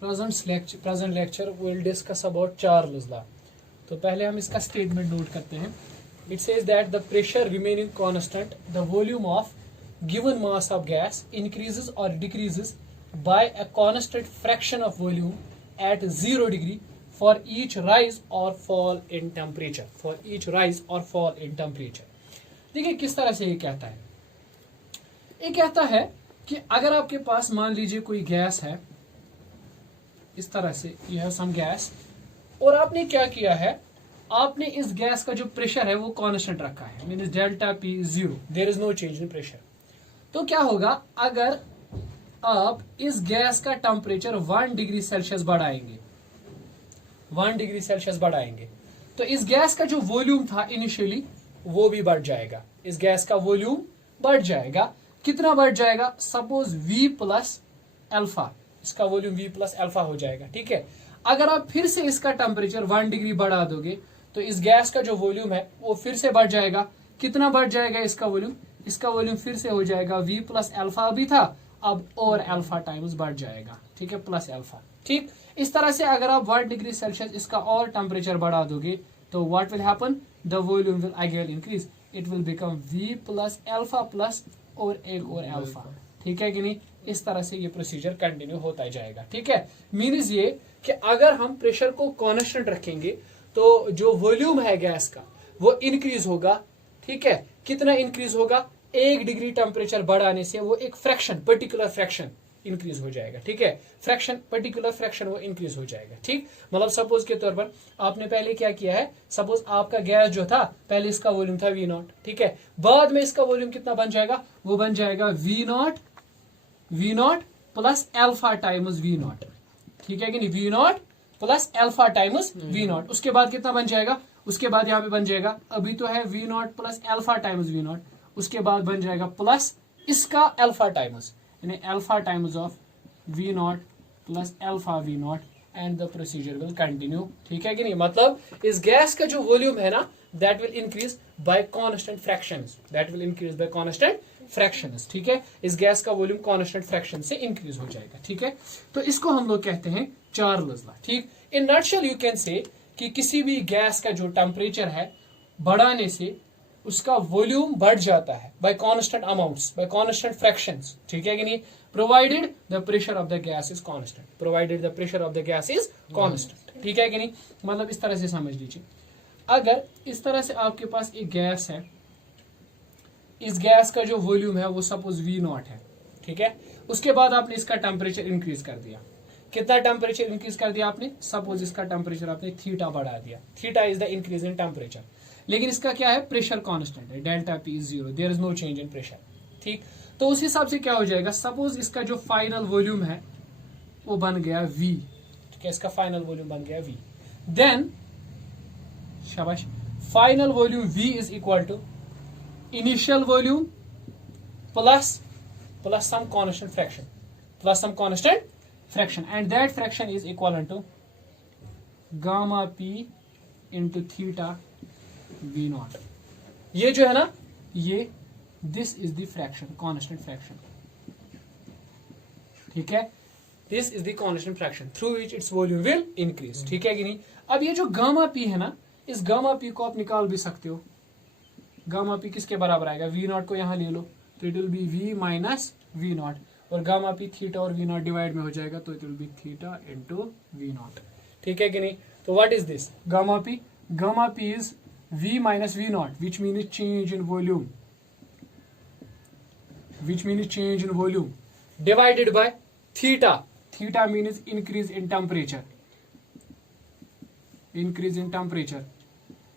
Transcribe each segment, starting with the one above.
present lecture will discuss about Charles law. तो पहले हम इसका स्टेटमेंट नोट करते हैं. It says that the pressure remaining constant, the volume of given mass of gas increases or decreases by a constant fraction of volume at 0 degree for each rise or fall in temperature. For each rise or fall in temperature. देखिए किस तरह से ये कहता है. ये कहता है कि अगर आपके पास मान लीजिए कोई गैस है, इस तरह से यह है सम गैस, और आपने क्या किया है, आपने इस गैस का जो प्रेशर है वो कांस्टेंट रखा है, means delta P 0, there is no change in pressure. तो क्या होगा अगर आप इस गैस का टेम्परेचर 1 डिग्री सेल्सियस बढ़ाएंगे, 1 डिग्री सेल्सियस बढ़ाएंगे, तो इस गैस का जो वॉल्यूम था इनिशियली वो भी बढ़ जाएगा. इस गैस का वॉल्यूम बढ़ जाएगा. कितना बढ़ जाएगा? सपोज V प्लस अल्फा, इसका वॉल्यूम V प्लस अल्फा हो जाएगा. ठीक है. अगर आप फिर से इसका टेम्परेचर 1 डिग्री बढ़ा दोगे तो इस गैस का जो वॉल्यूम है वो फिर से बढ़ जाएगा. कितना बढ़ जाएगा इसका वॉल्यूम? इसका वॉल्यूम फिर से हो जाएगा V प्लस अल्फा भी था, अब और अल्फा टाइम्स बढ़ जाएगा. ठीक है, प्लस अल्फा. ठीक, इस तरह से अगर आप 1 डिग्री सेल्सियस इसका और टेम्परेचर बढ़ा दोगे तो what will happen? The volume will again increase. It will become V plus alpha plus और एक और अल्फा. ठीक है कि नहीं? इस तरह से ये प्रोसीजर कंटिन्यू होता जाएगा. ठीक है, मीन्स ये कि अगर हम प्रेशर को कांस्टेंट रखेंगे तो जो वॉल्यूम है गैस का वो इंक्रीज होगा. ठीक है, कितना इंक्रीज होगा? 1 डिग्री टेम्परेचर बढ़ाने से वो एक फ्रैक्शन, पर्टिकुलर फ्रैक्शन इंक्रीज हो जाएगा. ठीक है, फ्रैक्शन, पर्टिकुलर फ्रैक्शन वो इंक्रीज हो जाएगा. ठीक, मतलब सपोज के तौर पर आपने पहले क्या किया है, सपोज आपका गैस जो था पहले इसका वॉल्यूम था V0. ठीक है, बाद में इसका वॉल्यूम कितना बन जाएगा? वो बन जाएगा V0 plus alpha times V0. ठीक है कि नहीं? V0 plus alpha times V0. उसके बाद कितना बन जाएगा? उसके बाद यहाँ पे बन जाएगा, अभी तो है V0 plus alpha times V0, उसके बाद बन जाएगा प्लस इसका अल्फा टाइम्स, यानी alpha times of V0 plus alpha V0 and the procedure will continue. ठीक है कि नहीं? मतलब इस गैस का जो वॉल्यूम है ना, that will increase by constant fractions, that will increase by constant fractions. ठीक है, इस गैस का वॉल्यूम कांस्टेंट फ्रैक्शन से इंक्रीज हो जाएगा. ठीक है, तो इसको हम लोग कहते हैं चार्ल्स लॉ. ठीक, इन नटशेल यू कैन से कि किसी भी गैस का जो टेम्परेचर है बढ़ाने से उसका वॉल्यूम बढ़ जाता है by constant amounts, by constant fractions. ठीक है कि नहीं? Provided the pressure of the gas is constant, provided the pressure of the gas is constant. ठीक है कि नहीं? मतलब इस तरह से समझ लीजिए, अगर इस तरह से आपके पास एक गैस है, इस गैस का जो वॉल्यूम है वो सपोज V0 है. ठीक है, उसके बाद आपने इसका टेम्परेचर इंक्रीज कर दिया. कितना टेम्परेचर इंक्रीज कर दिया आपने? सपोज इसका टेम्परेचर आपने थीटा बढ़ा दिया. Theta is the increase in temperature, लेकिन इसका क्या है? प्रेशर कांस्टेंट है, delta P 0, there is no change in pressure. ठीक, तो उस हिसाब से क्या हो जाएगा? सपोज इसका जो फाइनल वॉल्यूम है वो बन गया V. ठीक है, इसका फाइनल वॉल्यूम बन गया V. देन शाबाश, final volume V is equal to initial volume plus some constant fraction, plus some constant fraction, and that fraction is equivalent to gamma p into theta V0. ये जो है ना, ये this is the fraction, constant fraction. ठीक है, this is the constant fraction through which its volume will increase. ठीक है कि नहीं? अब ये जो गामा p है ना, इस गामा p को आप निकाल भी सकते हो. गामा p किसके बराबर आएगा? V0 को यहाँ ले लो तो it will be V minus V0, और गामा p थीटा और V0 डिवाइड में हो जाएगा तो it will be theta into V0. ठीक है कि नहीं? तो what is this? Gamma p is V minus V0, which mean change in volume, divided by theta. Theta means increase in temperature,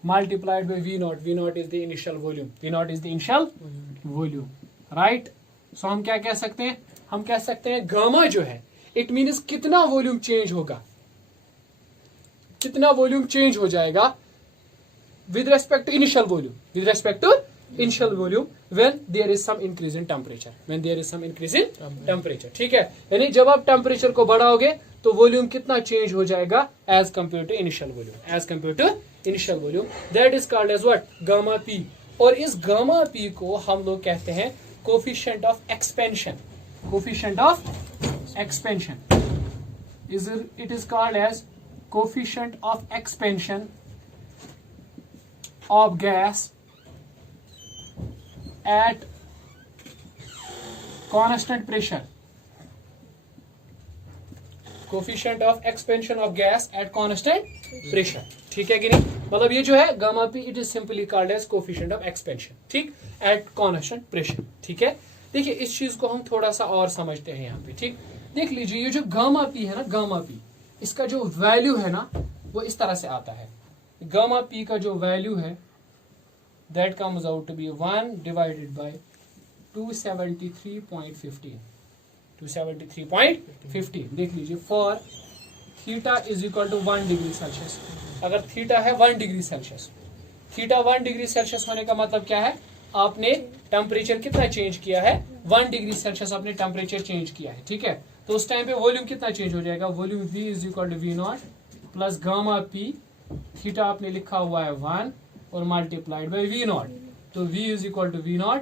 multiplied by V0. V0 is the initial volume. Right? So हम क्या कह सकते हैं? हम कह सकते हैं gamma जो है, इट मीन्स कितना वॉल्यूम चेंज होगा, कितना वॉल्यूम चेंज हो जाएगा with respect to initial volume, when there is some increase in temperature. ठीक है, यानी जब आप टेम्परेचर को बढ़ाओगे तो वॉल्यूम कितना चेंज हो जाएगा as compared to initial volume. That is called as what? Gamma p. और इस गामा p को हम लोग कहते हैं coefficient of expansion. it is called as coefficient of expansion of gas at constant pressure. Coefficient of expansion of gas at constant pressure. ठीक है कि नहीं? मतलब ये जो है gamma P, it is simply called as coefficient of expansion, ठीक, at constant pressure. ठीक है, देखिए इस चीज को हम थोड़ा सा और समझते हैं यहाँ पे. ठीक, देख लीजिए ये जो गामा पी है ना, गामा पी, इसका जो वैल्यू है ना वो इस तरह से आता है. गामा पी का जो वैल्यू है that comes out to be 1 divided by 273.15. 273.15. देख लीजिए for theta is equal to 1 degree Celsius. अगर थीटा है 1 degree Celsius, theta 1 degree Celsius होने का मतलब क्या है, आपने टेम्परेचर कितना चेंज किया है, 1 डिग्री सेल्सियस आपने टेम्परेचर चेंज किया है. ठीक है, तो उस टाइम पे वॉल्यूम कितना चेंज हो जाएगा, volume V is equal to V0 plus gamma P, theta आपने लिखा हुआ है 1 और मल्टीप्लाइड बाई V0. तो V is equal to V0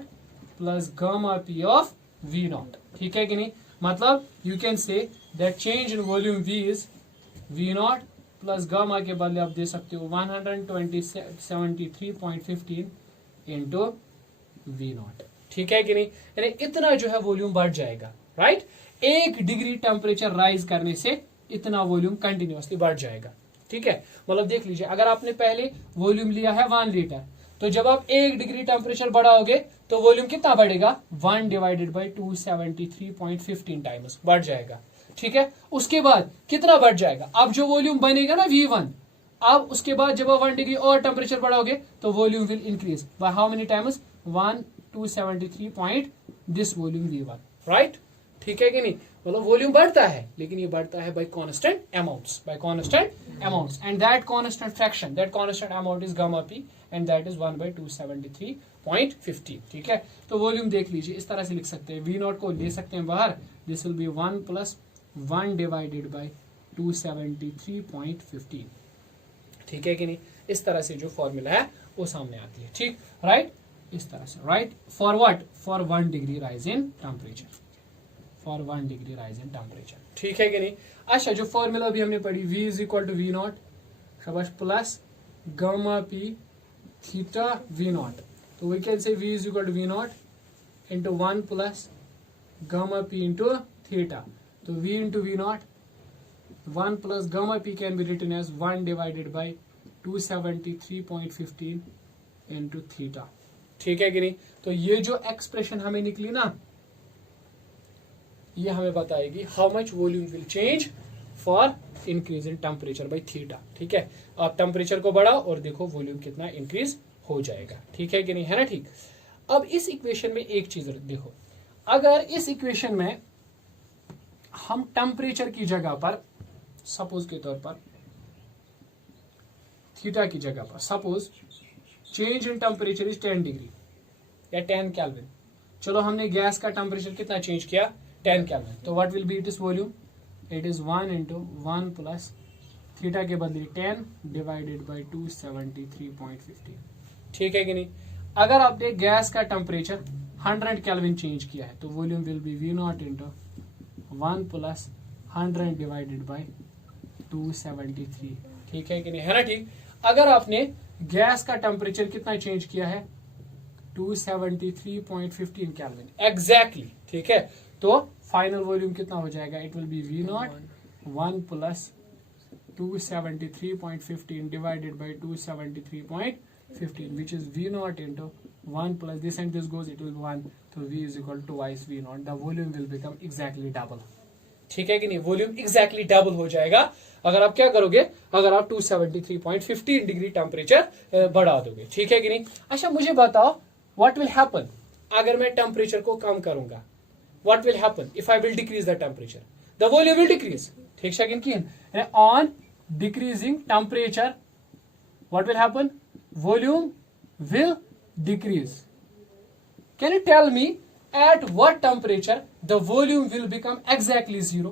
plus gamma P of V0. ठीक है कि नहीं? मतलब you can say that change in volume V is V0 plus gamma के बदले आप दे सकते हो 173.15 इंटू V0. ठीक है कि नहीं? यानी इतना जो है वॉल्यूम बढ़ जाएगा, राइट. 1 डिग्री टेम्परेचर राइज करने से इतना वॉल्यूम कंटिन्यूअसली बढ़ जाएगा. ठीक है, मतलब देख लीजिए अगर आपने पहले वॉल्यूम लिया है 1 लीटर, तो जब आप 1 डिग्री टेम्परेचर बढ़ाओगे तो वॉल्यूम कितना बढ़ेगा, 1 डिवाइडेड बाई 273.15 टाइम्स बढ़ जाएगा. ठीक है, उसके बाद कितना बढ़ जाएगा, अब जो वॉल्यूम बनेगा ना V1, अब उसके बाद जब आप 1 डिग्री और टेम्परेचर बढ़ाओगे तो volume will increase by how many times, 1 273 point this volume V1, right. ठीक है कि नहीं? मतलब वॉल्यूम बढ़ता है लेकिन ये बढ़ता है by constant amounts, by constant amounts, and that constant fraction, that constant amount is gamma P and that is 1 by 273.15. ठीक है, तो वॉल्यूम देख लीजिए इस तरह से लिख सकते हैं, V0 को ले सकते हैं बाहर, this will be 1 plus 1 divided by 273.15. ठीक है कि नहीं? इस तरह से जो फॉर्मूला है वो सामने आती है. ठीक, राइट, इस तरह से, right. For what, for 1 degree rise in temperature, for 1 degree rise in temperature. ठीक है कि नहीं? अच्छा, जो फॉर्मूला भी हमने पढ़ी, V is equal to V0 शाबाश plus gamma P theta V0. तो we can say V is equal to V0 into 1 plus gamma P into theta. तो V into V0, 1 plus gamma P can be written as 1 divided by 273.15 into theta. ठीक है कि नहीं? तो ये जो expression हमें निकली ना, ये हमें बताएगी how much volume will change for increase in temperature by theta. ठीक है, आप टेम्परेचर को बढ़ाओ और देखो वॉल्यूम कितना इंक्रीज हो जाएगा. ठीक है कि नहीं? है ना? ठीक. अब इस इक्वेशन में एक चीज देखो, अगर इस इक्वेशन में हम टेम्परेचर की जगह पर, सपोज के तौर पर थीटा की जगह पर suppose change in temperature is 10 degree या 10 केल्विन. चलो हमने गैस का टेम्परेचर कितना चेंज किया, 10 केल्विन. तो what will be it is volume, it is 1 into 1 plus theta के बदले 10 डिवाइडेड बाई 273.15. ठीक है कि नहीं? अगर आपने गैस का टेम्परेचर 100 केल्विन चेंज किया है तो volume will be V0 into 1 plus 100 divided by 273. ठीक है कि नहीं? है ना? ठीक. अगर आपने गैस का टेम्परेचर कितना चेंज किया है, 273.15 केल्विन एग्जैक्टली. ठीक है, तो फाइनल वॉल्यूम कितना हो जाएगा, it will be V0 1 plus 273.15 divided by 273.15 which is V0 into 1 plus this and this goes, it will be 1. So V is equal to twice V0. The volume will become exactly double. ठीक है कि नहीं? Volume exactly double हो जाएगा अगर आप क्या करोगे, अगर आप 273.15 डिग्री टेम्परेचर बढ़ा दोगे. ठीक है कि नहीं? अच्छा, मुझे बताओ व्हाट विल हैपन अगर मैं टेम्परेचर को कम करूंगा, what will happen if I will decrease the temperature, the volume will decrease. ठीक है कि नहीं? On decreasing temperature what will happen, volume will decrease. Can you tell me at what temperature the volume will become exactly zero?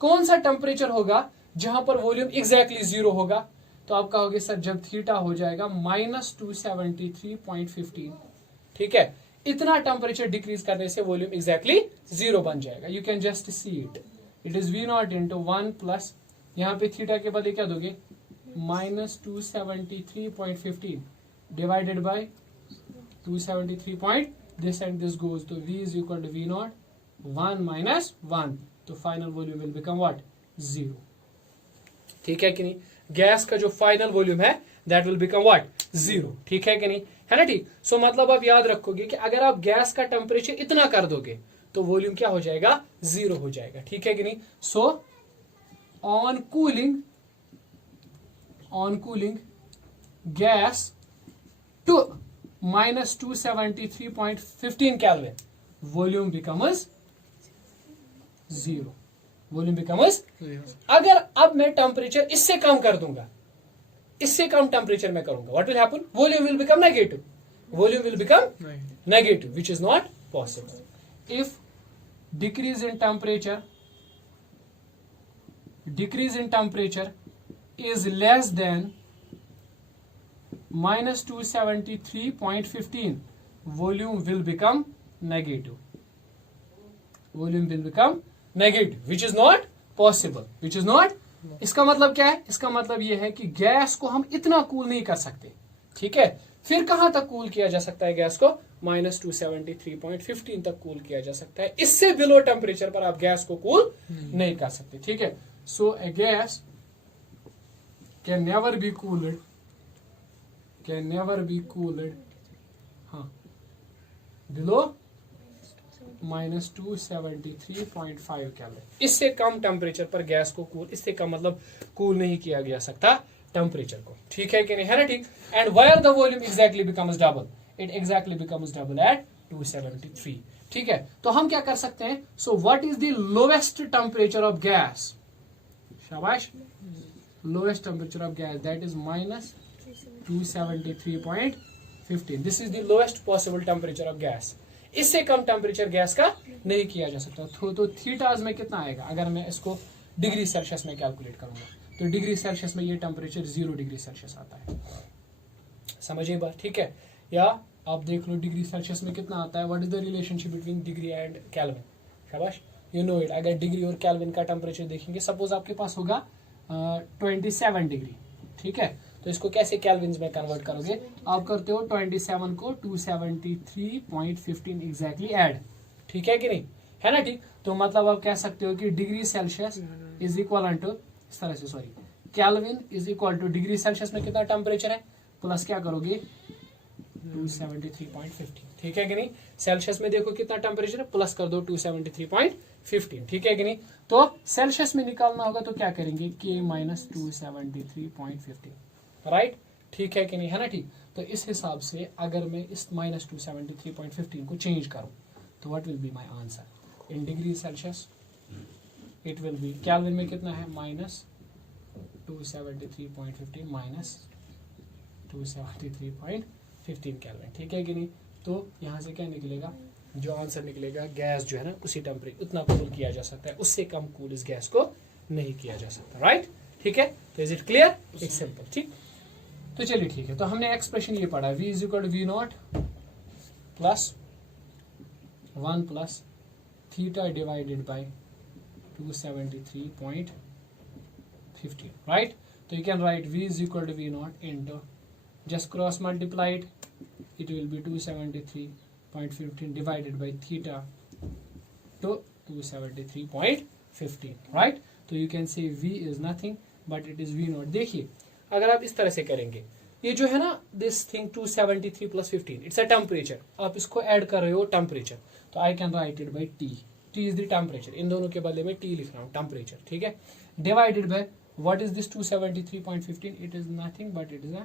कौन सा temperature होगा जहां पर volume exactly zero होगा? तो आप कहोगे सर जब थीटा हो जाएगा -273.15. ठीक है, इतना टेम्परेचर डिक्रीज करने से वॉल्यूम एग्जैक्टली जीरो बन जाएगा. You can just see it. It is V naught into 1 plus यहाँ पे थीटा के बदले क्या दोगे -273.15 divided by 273. This and this goes to V is equal to V naught 1 minus 1. तो final volume will become what 0. ठीक है कि नहीं. गैस का जो फाइनल वॉल्यूम है दैट विल बिकम व्हाट 0. ठीक है कि नहीं, है ना. ठीक. सो मतलब आप याद रखोगे कि अगर आप गैस का टेम्परेचर इतना कर दोगे तो वॉल्यूम क्या हो जाएगा 0 हो जाएगा. ठीक है कि नहीं. So on cooling gas to -273.15 Kelvin, volume becomes 0. Volume becomes 0. अगर अब मैं टेम्परेचर इससे कम कर दूंगा, इससे कम टेम्परेचर में करूंगा, what will happen, volume will become negative. Volume will become negative which is not possible. If decrease in temperature is less than -273.15, volume will become negative. Which is not possible. इसका मतलब क्या है, इसका मतलब यह है कि गैस को हम इतना कूल नहीं कर सकते. ठीक है. फिर कहां तक कूल किया जा सकता है गैस को, -273.15 तक कूल किया जा सकता है. इससे बिलो टेम्परेचर पर आप गैस को कूल नहीं कर सकते. ठीक है. So a gas can never be cooled below -273.5 Kelvin. इससे कम टेम्परेचर पर गैस को कूल, इससे कम मतलब कूल नहीं किया जा सकता टेम्परेचर को. ठीक है कि नहीं, है ना. ठीक. And where the volume exactly becomes double, it exactly becomes double at 273. ठीक है. तो हम क्या कर सकते हैं, so what is the lowest temperature of gas, शाबाश, lowest temperature of gas that is -273.15. This is the lowest possible temperature of gas. इससे कम टेम्परेचर गैस का नहीं किया जा सकता. तो थीटाज में कितना आएगा, अगर मैं इसको डिग्री सेल्सियस में कैलकुलेट करूंगा तो डिग्री सेल्सियस में ये टेम्परेचर 0 डिग्री सेल्सियस आता है. समझिए बात. ठीक है. या आप देख लो डिग्री सेल्सियस में कितना आता है, what is the relationship between degree and kelvin. शाबाश, यू नो इट. अगर डिग्री और केल्विन का टेम्परेचर देखेंगे, सपोज आपके पास होगा 27 डिग्री. ठीक है. तो इसको कैसे केल्विन्स में कन्वर्ट करोगे, आप करते हो 27 को 273.15 एग्जैक्टली ऐड. ठीक है कि नहीं, है ना. ठीक. तो मतलब आप कह सकते हो कि degree Celsius is equal to, इस तरह से sorry, Kelvin is equal to degree Celsius में कितना टेम्परेचर है प्लस क्या करोगे 273.15. ठीक है कि नहीं. सेल्सियस में देखो कितना टेम्परेचर है, प्लस कर दो 273.15. ठीक है कि नहीं. तो सेल्सियस में निकालना होगा तो क्या करेंगे K - 273.15. राइट. ठीक है कि नहीं, है ना. ठीक. तो इस हिसाब से अगर मैं इस -273.15 को चेंज करूं तो what will be my answer in degree Celsius, it will be, kelvin में कितना है -273.15 -273.15 केल्विन. ठीक है कि नहीं. तो यहाँ से क्या निकलेगा, जो आंसर निकलेगा, गैस जो है ना उसी टेम्परेचर उतना कूल किया जा सकता है, उससे कम कूल इस गैस को नहीं किया जा सकता. राइट. ठीक है. तो is it clear, it's simple. ठीक. तो चलिए ठीक है. तो हमने एक्सप्रेशन ये पढ़ा, V is equal to V naught plus 1 plus theta divided by 273.15. Right. तो you can write V is equal to V naught into, just cross multiply it, it will be 273.15 divided by theta to 273.15. right. तो you can say V is nothing but it is V naught. देखिए अगर आप इस तरह से करेंगे, ये जो है ना this thing 273 plus 15, it's a temperature. आप इसको ऐड कर रहे हो टेम्परेचर, तो I can write it by T. T is the temperature. इन दोनों के बदले में T लिख रहा हूँ, टेम्परेचर. ठीक है. Divided by what is this 273.15, it is nothing but it is a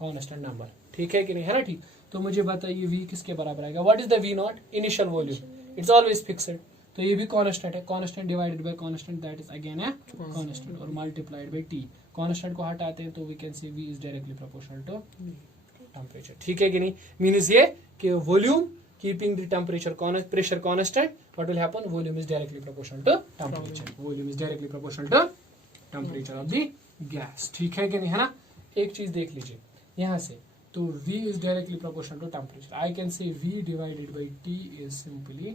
constant number. ठीक है कि नहीं, है ना. ठीक. तो मुझे बताइए V किसके बराबर आएगा, what is the V naught, initial volume, it's always fixed. तो ये भी कांस्टेंट है, constant divided by constant that is again a constant और मल्टीप्लाइड बाय T. कांस्टेंट को हटाते हैं तो we can say V is directly proportional to temperature. ठीक है कि नहीं. मींस ये कि volume keeping the temperature pressure constant, what will happen, volume is directly proportional to temperature. Volume is directly proportional to temperature of the gas. ठीक है कि नहीं, है ना. एक चीज देख लीजिए यहाँ से, तो V is directly proportional to temperature. I can say V divided by T is simply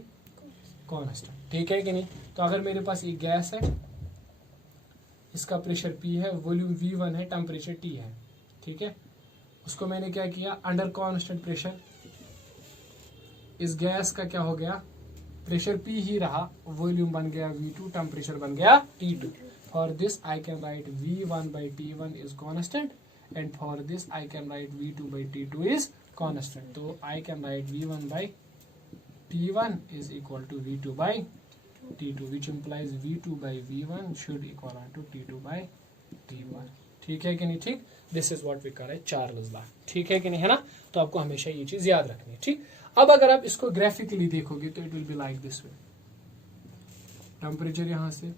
constant, ठीक है कि नहीं। तो अगर मेरे पास एक गैस है, इसका प्रेशर P है, वॉल्यूम V1 है, टेम्परेचर T है, ठीक है। उसको मैंने क्या किया, अंडर कांस्टेंट प्रेशर, इस गैस का क्या हो गया, प्रेशर P ही रहा, वॉल्यूम बन गया V2, टेम्परेचर बन गया T2। For this I can write V1/T1 is constant and for this I can write V2/T2 is constant. तो I can write V1/T1 is equal to V2/T2 which implies V2/V1 should equal to T2/T1, ठीक है कि नहीं, ठीक। This is what we call है Charles law, ठीक है कि नहीं, है ना। तो आपको हमेशा ये चीज याद रखनी है, ठीक। अब अगर आप इसको ग्राफिकली देखोगे तो it will be like this way, temperature यहाँ से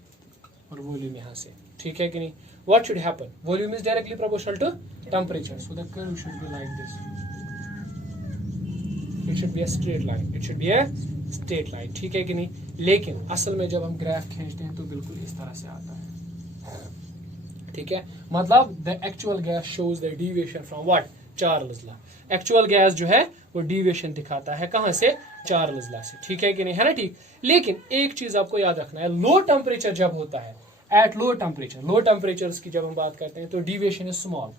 और वॉल्यूम यहाँ से, ठीक है कि नहीं। What should happen, volume is directly proportional to temperature, so the curve should be like this, it should be a straight line, it should be a straight line, ठीक है कि नहीं। लेकिन असल में जब हम ग्राफ खींचते हैं तो बिल्कुल इस तरह से आता है, ठीक है। मतलब the actual gas shows the deviation from what, Charles law. Actual gas जो है वो डिविएशन दिखाता है कहां से, चार्ल्स लॉ से, ठीक है कि नहीं, है ना, ठीक। लेकिन एक चीज आपको याद रखना है, लो टेम्परेचर जब होता है, एट लो टेम्परेचर की जब हम बात करते हैं तो deviation is small.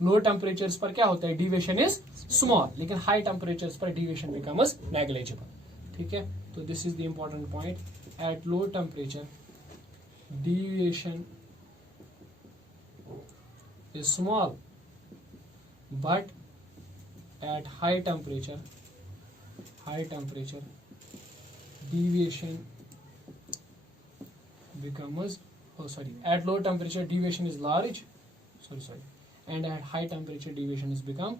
Low temperatures पर क्या होता है, डिविएशन इज स्मॉल, लेकिन हाई टेम्परेचर्स पर डिविएशन बिकम्स नेग्लिजिबल, ठीक है। तो this is the important point, at low temperature deviation is small, but at high temperature deviation becomes, at low temperature deviation is large, and at high temperature deviation is become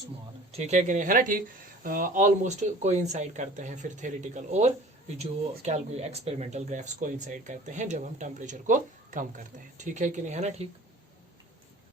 small, ठीक है कि नहीं, है ना, ठीक। Almost coincide करते हैं फिर थ्योरेटिकल और जो एक्सपेरिमेंटल ग्राफ्स कोइंसाइड करते हैं जब हम टेम्परेचर को कम करते हैं, ठीक है कि नहीं, है ना, ठीक।